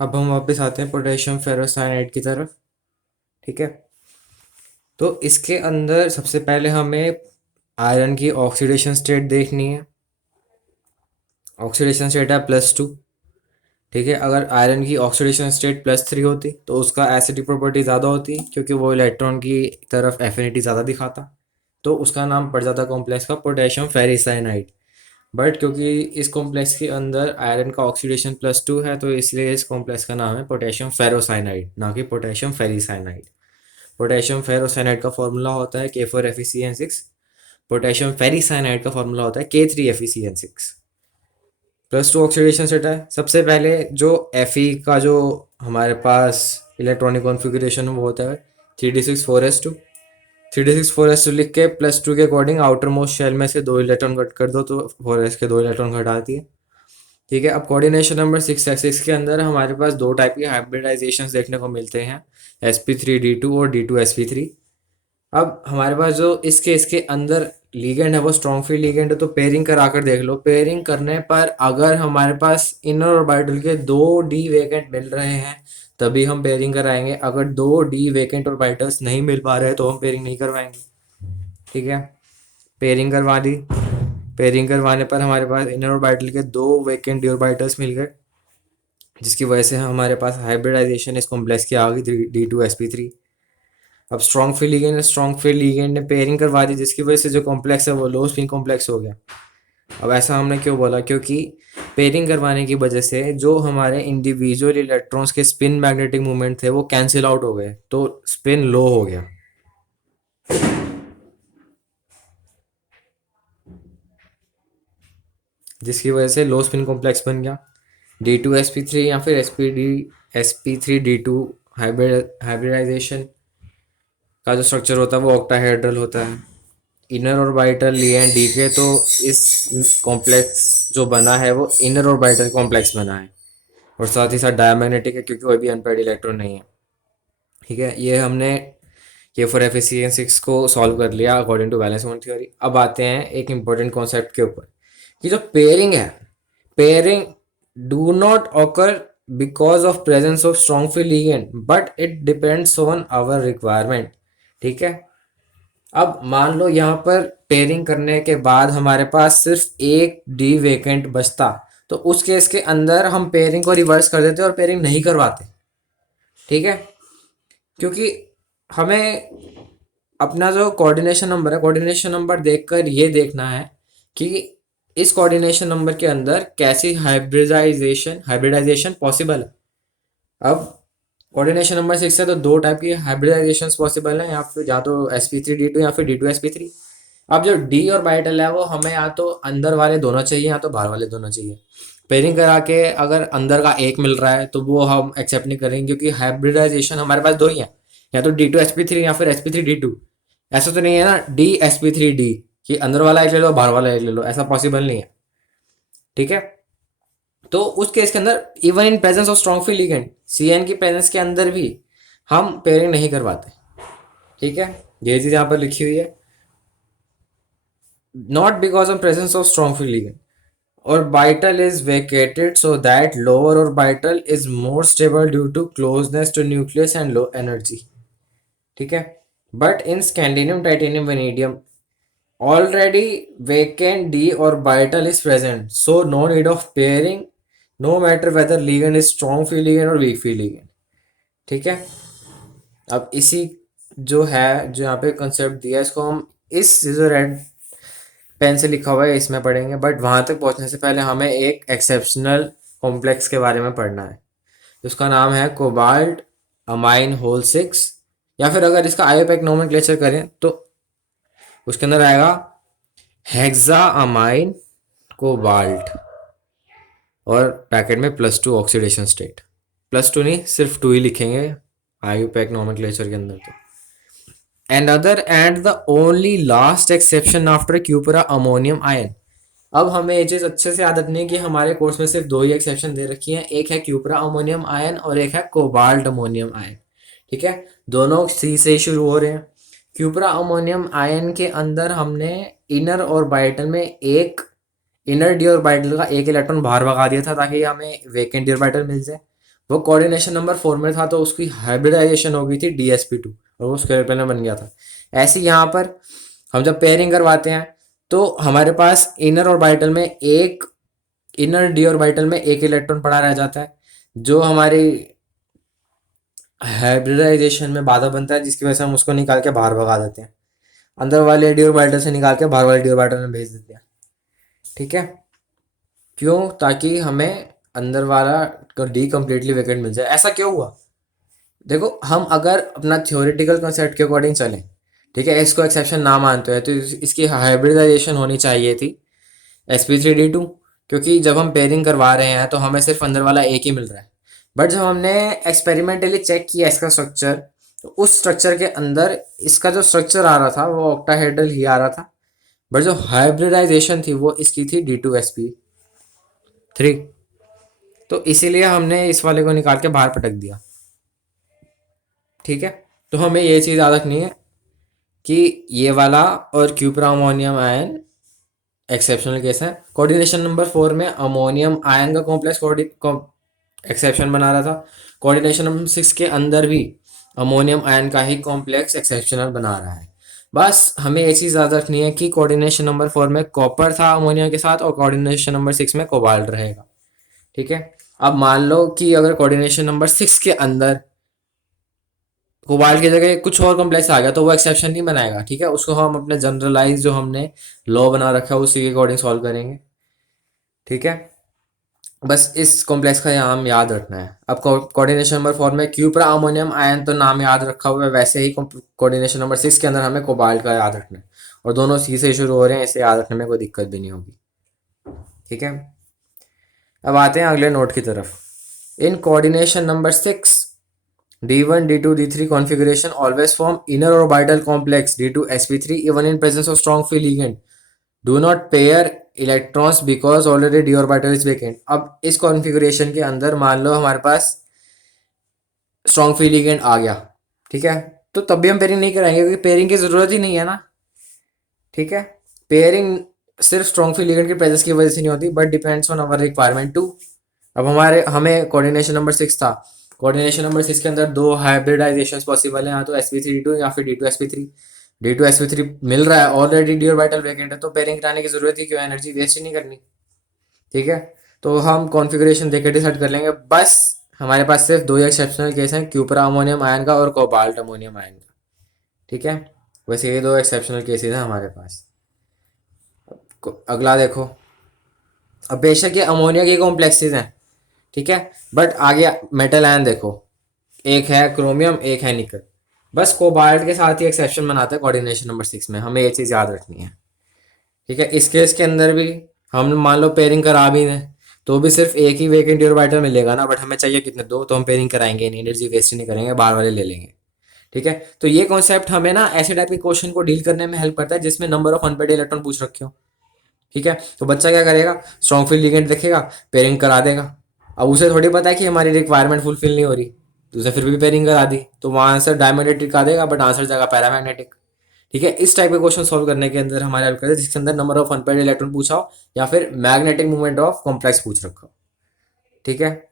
अब हम वापस आते हैं पोटेशियम फेरोसाइनाइड की तरफ। ठीक है, तो इसके अंदर सबसे पहले हमें आयरन की ऑक्सीडेशन स्टेट देखनी है। ऑक्सीडेशन स्टेट है +2। ठीक है, अगर आयरन की ऑक्सीडेशन स्टेट +3 होती तो उसका एसिडिक प्रॉपर्टी ज़्यादा होती, क्योंकि वो इलेक्ट्रॉन की तरफ एफिनिटी ज़्यादा दिखाता, तो उसका नाम पड़ जाता कॉम्प्लेक्स का पोटेशियम फेरिसाइनाइड। बट क्योंकि इस कॉम्प्लेक्स के अंदर आयरन का ऑक्सीडेशन +2 है, तो इसलिए इस कॉम्प्लेक्स का नाम है पोटेशियम फेरोसाइनाइड, ना कि पोटेशियम फेरिसाइनाइड। पोटेशियम फेरोसाइनाइड का फॉर्मूला होता है K4FeCN6। पोटेशियम फेरिसाइनाइड का फॉर्मूला होता है K3FeCN6। +2 ऑक्सीडेशन स्टेट है। सबसे पहले जो Fe का जो हमारे पास इलेक्ट्रॉनिक कॉन्फ़िगरेशन वो होता है 3d6 4s2। 3d6 4s2 लिख के +2 के अकॉर्डिंग आउटर मोस्ट शेल में से 2 इलेक्ट्रॉन कट कर दो, तो 4s के 2 इलेक्ट्रॉन घटाती है। ठीक है, अब कोऑर्डिनेशन नंबर 6 के अंदर हमारे पास दो टाइप की हाइब्रिडाइजेशन देखने को मिलते हैं, sp3d2 और d2sp3। अब हमारे पास जो इस केस के अंदर लीगेंड है वो स्ट्रॉन्ग फील्ड लीगेंड है, तो पेयरिंग करा कर देख लो। पेयरिंग करने पर अगर हमारे पास इनर ऑर्बिटल के 2d वेकेंट मिल रहे हैं तभी हम पेयरिंग कराएंगे। अगर 2d वेकेंट ऑर्बिटल्स नहीं मिल पा रहे तो हम पेयरिंग नहीं करवाएंगे। ठीक है, पेयरिंग करवा दी। पेयरिंग करवाने पर हमारे पास इनर ऑर्बिटल के 2 वेकेंट डी ऑर्बिटल्स मिल गए, जिसकी वजह से हमारे पास हाइब्रिडाइजेशन इस कॉम्प्लेक्स की आ गई D2sp3। अब स्ट्रॉन्ग फील्ड लिगेंड ने पेयरिंग करवा दी, जिसकी वजह से जो कॉम्प्लेक्स है वो लो स्पिन कॉम्प्लेक्स हो गया। अब ऐसा हमने क्यों बोला, क्योंकि पेयरिंग करवाने की वजह से जो हमारे इंडिविजुअल इलेक्ट्रॉन्स के स्पिन मैग्नेटिक मूवमेंट थे वो कैंसिल आउट हो गए, तो स्पिन लो हो गया, जिसकी वजह से लो स्पिन कॉम्प्लेक्स बन गया। D2sp3 या फिर sp3d2 हाइब्रिडाइजेशन का जो स्ट्रक्चर होता है वो ऑक्टाहेड्रल होता है। इनर ऑर्बिटल लिए हैं डी के, तो इस कॉम्प्लेक्स जो बना है वो इनर ऑर्बिटल कॉम्प्लेक्स बना है, और साथ ही साथ डायमैग्नेटिक है क्योंकि कोई भी अनपेयर्ड इलेक्ट्रॉन नहीं है। ठीक है, ये हमने K4FeCN6 को सॉल्व कर लिया according to valence bond theory. अब आते हैं एक इंपॉर्टेंट कॉन्सेप्ट के ऊपर, कि जो पेयरिंग है, pairing do not occur because of presence of strong field ligand, but it depends on our requirement. ठीक है, अब मान लो यहाँ पर पेयरिंग करने के बाद हमारे पास सिर्फ एक डी वेकेंट बचता, तो उस केस के अंदर हम पेयरिंग को रिवर्स कर देते और पेयरिंग नहीं करवाते। ठीक है, क्योंकि हमें अपना जो कोऑर्डिनेशन नंबर है, कोऑर्डिनेशन नंबर देखकर ये देखना है कि इस कोऑर्डिनेशन नंबर के अंदर कैसी हाइब्रिडाइजेशन पॉसिबल है। अब कोऑर्डिनेशन नंबर 6 है तो दो टाइप की हाइब्रिडाइजेशन पॉसिबल है, या तो sp3d2 या फिर d2sp3। अब जो डी और बाइटल है वो हमें या तो अंदर वाले दोनों चाहिए या तो बाहर वाले दोनों चाहिए। पेयरिंग करा के अगर अंदर का एक मिल रहा है तो वो हम एक्सेप्ट नहीं करेंगे, क्योंकि हाइब्रिडाइजेशन हमारे पास दो ही है, या तो D2sp3 या फिर sp3d2। ऐसा तो नहीं है ना DsP3D कि अंदर वाला एक ले लो बाहर वाला एक ले लो, ऐसा पॉसिबल नहीं है। ठीक है, तो उस केस के अंदर even in presence of strong field ligand CN की प्रेजेंस के अंदर भी हम पेयरिंग नहीं करवाते। ठीक है, ये चीज यहाँ पर लिखी हुई है, not because of presence of strong field ligand. Orbital is vacated so that lower orbital is more stable due to closeness to nucleus and low energy. ठीक है, but in scandium titanium vanadium already vacant d orbital is present, so no need of pairing, no matter whether ligand is strong field ligand or weak field ligand। ठीक है, अब इसी जो है जो यहाँ पे कंसेप्ट दिया है इसको हम इस जो रेड पेन से लिखा हुआ है इसमें पढ़ेंगे, बट वहाँ तक पहुँचने से पहले हमें एक एक्सेप्शनल कॉम्प्लेक्स के बारे में पढ़ना है। उसका नाम है कोबाल्ट अमाइन होल 6, या फिर अगर इसका आईयूपैक नोमेनक्लेचर करें तो उसके अंदर आएगा हेक्सा अमाइन कोबाल्ट, और पैकेट में +2 ऑक्सीडेशन स्टेट। +2 नहीं, सिर्फ 2 ही लिखेंगे आईयूपैक नोमेनक्लेचर के अंदर तो। Another and the only last exception after cupra ammonium ion. अब हमें ये चीज़ अच्छे से याद रखनी है कि हमारे कोर्स में सिर्फ दो ही एक्सेप्शन दे रखी हैं, एक है क्यूपरा अमोनियम आयन और एक है कोबाल्ट अमोनियम आयन। ठीक है, दोनों सी से ही शुरू हो रहे हैं। क्यूपरा अमोनियम आयन के अंदर हमने इनर ऑर्बिटल में एक इनर डी ऑर्बिटल का एक इलेक्ट्रॉन बाहर भगा दिया था ताकि हमें वेकेंट डी ऑर्बिटल मिल जाए। वो कोऑर्डिनेशन नंबर 4 में था तो उसकी हाइब्रिडाइजेशन हो गई थी DsP2 और वो स्क्वायर प्लेनर बन गया था। ऐसे यहाँ पर हम जब पेयरिंग करवाते हैं तो हमारे पास इनर डी ऑर्बिटल में एक इलेक्ट्रॉन पड़ा रह जाता है, जो हमारी हाइब्रिडाइजेशन में बाधा बनता है, जिसकी वजह से हम उसको निकाल के बाहर भगा देते हैं, अंदर वाले डी ऑर्बिटल से निकाल के बाहर वाले डी ऑर्बिटल में भेज देते हैं। ठीक है, क्यों? ताकि हमें अंदर वाला डी कंप्लीटली वेकेंट मिल जाए। ऐसा क्यों हुआ? देखो, हम अगर अपना थ्योरेटिकल कंसेप्ट के अकॉर्डिंग चलें, ठीक है, इसको एक्सेप्शन ना मानते हैं तो इसकी हाइब्रिडाइजेशन होनी चाहिए थी sp3d2, क्योंकि जब हम पेयरिंग करवा रहे हैं तो हमें सिर्फ अंदर वाला एक ही मिल रहा है। बट जब हमने एक्सपेरिमेंटली चेक किया इसका स्ट्रक्चर, तो उस स्ट्रक्चर के अंदर इसका जो स्ट्रक्चर आ रहा था वो ऑक्टाहेड्रल ही आ रहा था, बट जो हाइब्रिडाइजेशन थी वो इसकी थी D2sp3। तो इसीलिए हमने इस वाले को निकाल के बाहर पटक दिया। ठीक है, तो हमें ये चीज़ याद रखनी है कि ये वाला और क्यूप्रा अमोनियम आयन एक्सेप्शनल केस है। कोऑर्डिनेशन नंबर 4 में अमोनियम आयन का कॉम्प्लेक्स एक्सेप्शन बना रहा था, कोऑर्डिनेशन नंबर 6 के अंदर भी अमोनियम आयन का ही कॉम्प्लेक्स एक्सेप्शनल बना रहा है। बस हमें ये चीज़ याद रखनी है कि कोऑर्डिनेशन नंबर 4 में कॉपर था अमोनिया के साथ और कोऑर्डिनेशन नंबर 6 में कोबाल्ट रहेगा। ठीक है, अब मान लो कि अगर कोऑर्डिनेशन नंबर 6 के अंदर कोबाल्ट की जगह कुछ और कॉम्प्लेक्स आ गया तो वो एक्सेप्शन नहीं बनाएगा। ठीक है, उसको हम अपने जनरलाइज जो हमने लॉ बना रखा है उसी के अकॉर्डिंग सॉल्व करेंगे। ठीक है, बस इस कॉम्प्लेक्स का नाम याद रखना है। अब कोऑर्डिनेशन नंबर 4 में क्यूप्रा अमोनियम आयन तो नाम याद रखा हुआ है, वैसे ही कोऑर्डिनेशन नंबर 6 के अंदर हमें कोबाल्ट का याद रखना है, और दोनों सी से शुरू हो रहे हैं, इसे याद रखने में कोई दिक्कत भी नहीं होगी। ठीक है, अब आते हैं अगले नोट की तरफ। In coordination number 6, D1, D2, D3 configuration always form inner orbital complex D2sp3 even in presence of strong free ligand. Do not pair electrons because already d orbital is vacant. अब इस configuration के अंदर मान लो हमारे पास strong free ligand आ गया, ठीक है, तो तब भी हम पेयरिंग नहीं कराएंगे क्योंकि पेयरिंग की ज़रूरत ही नहीं है ना। ठीक है, पेयरिंग सिर्फ स्ट्रॉन्ग फ्री लिगेंड की प्रेजेंस की वजह से नहीं होती, but depends on our requirement too. अब हमें कोऑर्डिनेशन नंबर 6 था, कोऑर्डिनेशन नंबर 6 के अंदर दो हाइब्रिडाइजेशंस पॉसिबल हैं, या तो sp3d2 या फिर d2sp3। d2sp3 मिल रहा है, ऑलरेडी डी ऑर्बिटल वैकेंट है, तो पेयरिंग कराने की जरूरत ही क्यों, एनर्जी वेस्ट ही नहीं करनी। ठीक है, तो हम कॉन्फ़िगरेशन देकर डिसाइड कर लेंगे। बस हमारे पास सिर्फ दो ही एक्सेप्शनल केस हैं, क्यूपरा अमोनियम आयन का और कोबाल्ट अमोनियम आयन का। ठीक है, वैसे ये दो एक्सेप्शनल केसेस हैं हमारे पास। अगला देखो, अब बेशक ये अमोनिया के कॉम्प्लेक्सेस हैं, ठीक है, बट आगे मेटल आयन देखो, एक है क्रोमियम एक है निकल। बस कोबाल्ट के साथ ही एक्सेप्शन बनाते हैं कोऑर्डिनेशन नंबर 6 में, हमें ये चीज़ याद रखनी है। ठीक है, इस केस के अंदर भी हम मान लो पेयरिंग करा भी दें तो भी सिर्फ एक ही वेकेंट ऑर्बिटल मिलेगा ना, बट हमें चाहिए कितने, दो, तो हम पेयरिंग कराएंगे नहीं, एनर्जी वेस्ट नहीं करेंगे, बाहर वाले ले लेंगे। ठीक है, तो ये कॉन्सेप्ट हमें ना ऐसे टाइप के क्वेश्चन को डील करने में हेल्प करता है जिसमें नंबर ऑफ अनपेड इलेक्ट्रॉन पूछ रखे हो। ठीक है, तो बच्चा क्या करेगा, स्ट्रॉन्ग फील्ड लिगेंड देखेगा, पेयरिंग करा देगा। अब उसे थोड़ी पता है कि हमारी रिक्वायरमेंट फुलफिल नहीं हो रही, तो उसे फिर भी पेयरिंग करा दी, तो वहाँ आंसर डायमैग्नेटिक आ देगा, बट आंसर जाएगा पैरामैग्नेटिक। ठीक है, इस टाइप के क्वेश्चन सॉल्व करने के अंदर हमारे हेल्प करते हैं जिसके अंदर नंबर ऑफ अनपेड इलेक्ट्रॉन पूछा हो या फिर मैग्नेटिक मूवमेंट ऑफ कॉम्प्लेक्स पूछ रखा हो। ठीक है,